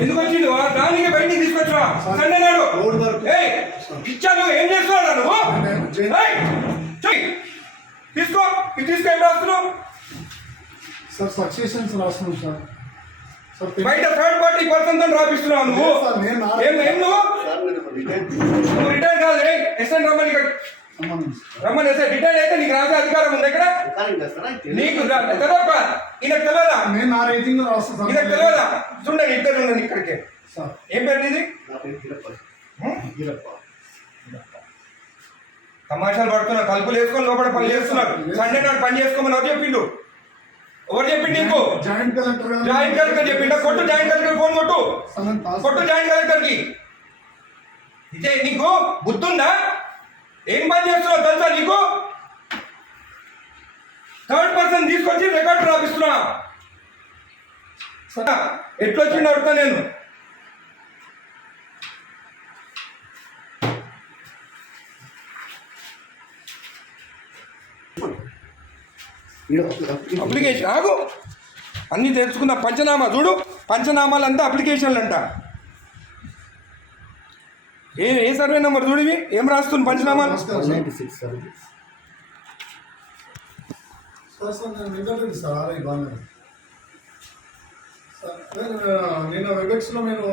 ఎందుకు వచ్చింది దానికి బయటికి తీసుకొచ్చా సండే నాడు ఇచ్చాను. ఏం చేస్తున్నాడు నువ్వు? తీసుకో ఇది తీసుకో. ఏం రాస్తున్నావు సార్? సక్సెషన్స్ రాస్తున్నాం సార్. బయట థర్డ్ పార్టీ పర్సన్ తో రాపిస్తున్నావు నువ్వు. నువ్వు రిటైర్ కాదు. ఎస్ఎన్ రమ్మని రమ్మని వేస్తే రిటైర్ అయితే నీకు రాసే అధికారం ఉంది ఇక్కడ. నీకు తెలియదా? ఈయనకు తెలియదా? ఈయనకు తెలియదా? చూడండి ఇద్దరు ఉండండి ఇక్కడికి. ఏం పేరు ఇది? తమాషాలు పడుతున్నా. తలుపులు వేసుకొని లోపల పని చేస్తున్నారు. సండే నాడు పని చేసుకోమని ఎవరు చెప్పిండు? ఎవరు చెప్పిండు నీకు? జాయింట్ కలెక్టర్ చెప్పిండా? కొట్టు జాయింట్ కలెక్టర్ ఫోన్ కొట్టు. కొట్టు జాయింట్ కలెక్టర్ కి. ఇదే నీకు బుద్ధుందా? ఏం పని చేస్తున్నావు తెలుసా నీకు? థర్డ్ పర్సన్ తీసుకొచ్చి రికార్డు రాపిస్తున్నా. ఎట్లొచ్చిండు అడుగుతా నేను. అప్లికేషన్ ఆగు. అన్నీ తెలుసుకున్న పంచనామా చూడు. పంచనామాలంతా అప్లికేషన్లు అంట. ఏ సర్వే నెంబర్ చూడివి? ఏం రాస్తుంది పంచనామాలు? నేను వెబెక్స్ లో నేను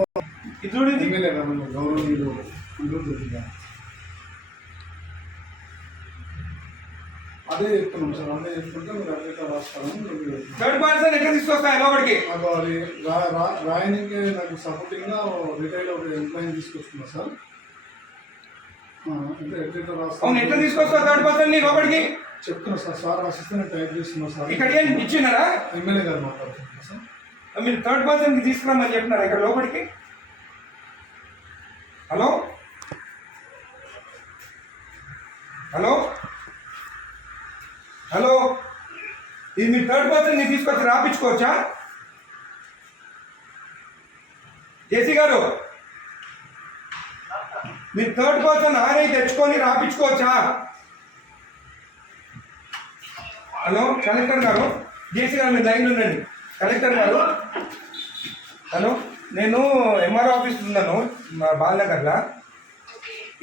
అదే చెప్తున్నాం సార్. అదే చెప్తుంటే మీరు అట్లా రాస్తాను. థర్డ్ పర్సన్ ఎక్కడ తీసుకొస్తాయి లోపలికి? రాయనికి నాకు సపోర్టింగ్ గా రిటైల్ ఒక ఎంప్లాయీ తీసుకొస్తున్నా సార్. అవును, ఎట్లా తీసుకొస్తా థర్డ్ పర్సన్ ని లోపలికి? చెప్తున్నా సార్. సార్ రాసిస్తే నేను టైప్ చేస్తున్నా సార్. ఇక్కడ ఏం ఇచ్చినారా? ఎమ్మెల్యే గారు మాట్లాడుతున్నా సార్. మీరు థర్డ్ పర్సన్ కి తీసుకురామని చెప్పినారా ఇక్కడ లోపలికి? హలో హలో హలో, ఇది మీ థర్డ్ పర్సన్ ని తీసుకొచ్చి రాపించుకోవచ్చా? జేసీ గారు, మీరు థర్డ్ పర్సన్ ఆర్ఐ తెచ్చుకొని రాపించుకోవచ్చా? హలో కలెక్టర్ గారు, జేసీ గారు మీరు లైన్లో ఉండండి. కలెక్టర్ గారు, హలో, నేను ఎంఆర్ఓ ఆఫీస్ ఉన్నాను మా బాలనగర్లో.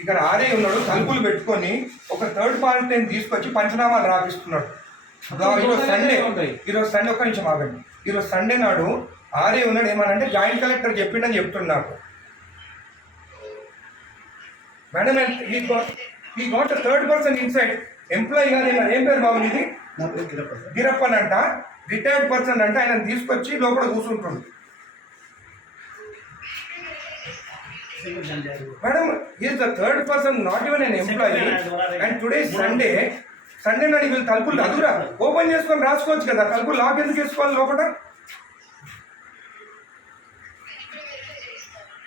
ఇక్కడ ఆర్ఐ ఉన్నాడు, తలుపులు పెట్టుకొని ఒక థర్డ్ పార్టీని తీసుకొచ్చి పంచనామాలు రాపిస్తున్నాడు. ఈరోజు సండే ఒక్క నిమిషం ఆగండి. ఈరోజు సండే నాడు ఆర్ఐ ఉన్నాడు. ఏమనంటే జాయింట్ కలెక్టర్ చెప్పిండని చెప్తున్నాడు. మేడం ఈ గోట్ థర్డ్ పర్సన్ ఇన్సైడ్ ఎంప్లాయీ కాదు. ఏం పేరు బాబు ఇది? గిరప్పన్ అంట, రిటైర్డ్ పర్సన్ అంట. ఆయన తీసుకొచ్చి లోపల కూర్చుంటుంది. Madam, he is the third person, not even an employee. And today is Sunday. Sunday నాడు వీళ్ళు తలుపులు అదురా ఓపెన్ చేసుకొని రాసుకోవచ్చు కదా. తలుపులు లాక్ ఎందుకు వేసుకోవాలి లోపల?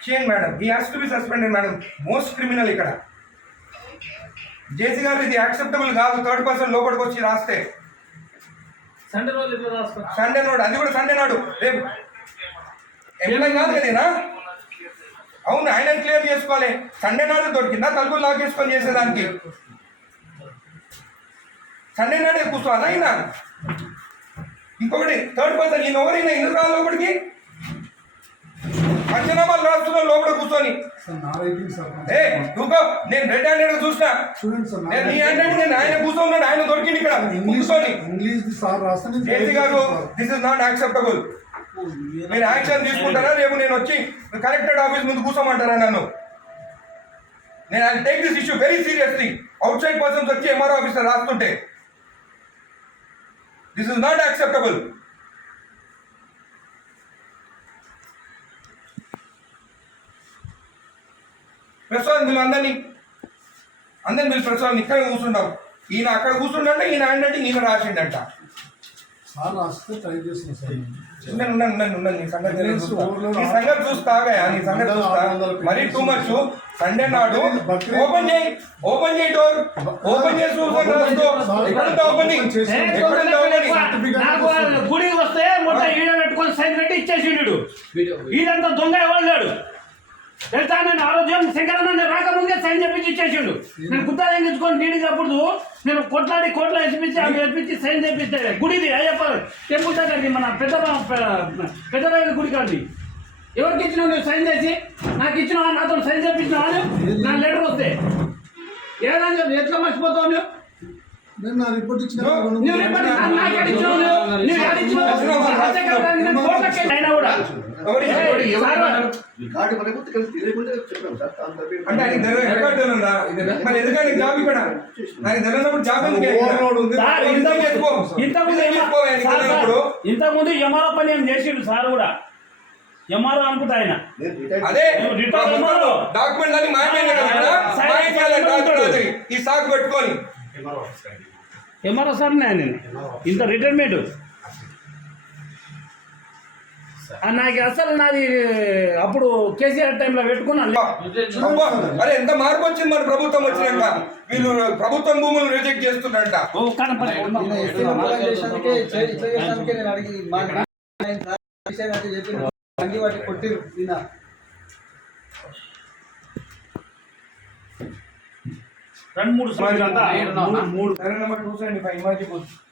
చేయండి madam. He has to be suspended madam. Most criminal ఇక్కడ. జేసీ గారు, ఇది యాక్సెప్టబుల్ కాదు. థర్డ్ పర్సన్ లోపలికి వచ్చి రాస్తే. సండే నాడు, అది కూడా సండే నాడు. రేపు ఎంప్లాయీ కాదు కదేనా? అవును, ఆయన క్లియర్ చేసుకోవాలి. సండే నాడు దొరికిందా తలుపులు లాక్ చేసుకొని చేసేదానికి? సండే నాడే కూర్చోవాలా ఆయన? ఇంకొకటి థర్డ్ పర్సన్, ఈయన ఎవరైనా ఎందుకు రాలి లోపలికి? పంచనామాలు రాస్తున్నా లోపల కూర్చొని. నువ్వు నేను రెడ్ హ్యాండెడ్ చూసినా. నీ హ్యాండెడ్ నేను ఆయన కూర్చోన్నాడు. ఆయన దొరికింది ఇక్కడ కూర్చొని. జేసీ గారు, దిస్ ఇస్ నాట్ యాక్సెప్టబుల్. మీరు యాక్షన్ తీసుకుంటారా? రేపు నేను వచ్చి కలెక్టరేట్ ఆఫీస్ ముందు కూర్చోమంటారా నన్ను? నేను I take this issue very seriously. Outside persons వచ్చి ఎంఆర్ఓ ఆఫీసర్ రాస్తుంటే this is not acceptable. Prasad వీళ్ళు అందరినీ వీళ్ళు ప్రసాద్ ఇక్కడ కూర్చుంటాం. ఈయన అక్కడ కూర్చుంటే ఈయన హ్యాండ్ అంటే ఈయన రాసిండంట. నీ సంగతి చూస్తాగా, నీ సంగతి చూస్తా. మరీ టూ మచ్. సండే నాడు ఓపెన్ చేయి డోర్. ఓపెన్ చేసి గుడికి వస్తే మొత్తం ఈడ పెట్టుకొని సైన్ పెట్టి ఇచ్చేసిండు. ఈడంతా దొంగ ఎవరు తెలుసా నేను ఆ రోజు శంకరన్న రాకముందే సైన్ చేపించి ఇచ్చేసిండు. నేను గుత్తా తెంగించుకొని నీడినప్పుడు నేను కొట్లాడి కోట్ల వేసిపించి అవి వేపించి సైన్ చేపిస్తే గుడిది అయ్యప్ప టెంపుల్ దగ్గరది మన పెద్ద గుడి కాదు. ఎవరికి ఇచ్చినావు నువ్వు సైన్ చేసి? నాకు ఇచ్చినావా? నాతో సైన్ చేపించినావా? నా లెటర్ వస్తే ఏదని చెప్పి ఎట్లా మర్చిపోతావు నువ్వు? నేను నా రిపోర్ట్ ఇచ్చిన నువ్వు రిపోర్ట్ నాకు ఎక్కడ ఇచ్చినావు? నువ్వు ఎక్కడ ఇచ్చినావు? అయినా కూడా అంటే ఆయన రికార్డు ఉందా? మరి ఎందుకంటే జాబ్ ఇక్కడ నాకు తెలియనప్పుడు జాబ్ ఇంతకుముందు ఎంఆర్ఓ పని ఏం చేసిండు సార్ కూడా. ఎంఆర్ఓ అనుకుంటా ఆయన. అదే డాక్యుమెంట్ అని మాయమైంది ఈ సాగు పెట్టుకొని ఎంఆర్ఓ సార్ ఆయన ఇంత రిటైర్మెంట్ నాకు అసలు నాది అప్పుడు కేసీఆర్ టైంలో పెట్టుకున్నాను. అరే ఎంత మార్పు వచ్చింది మన ప్రభుత్వం వచ్చినాక. వీళ్ళు ప్రభుత్వం భూములు రిజెక్ట్ చేస్తున్నారంట. రెండు మూడు నెంబర్ 275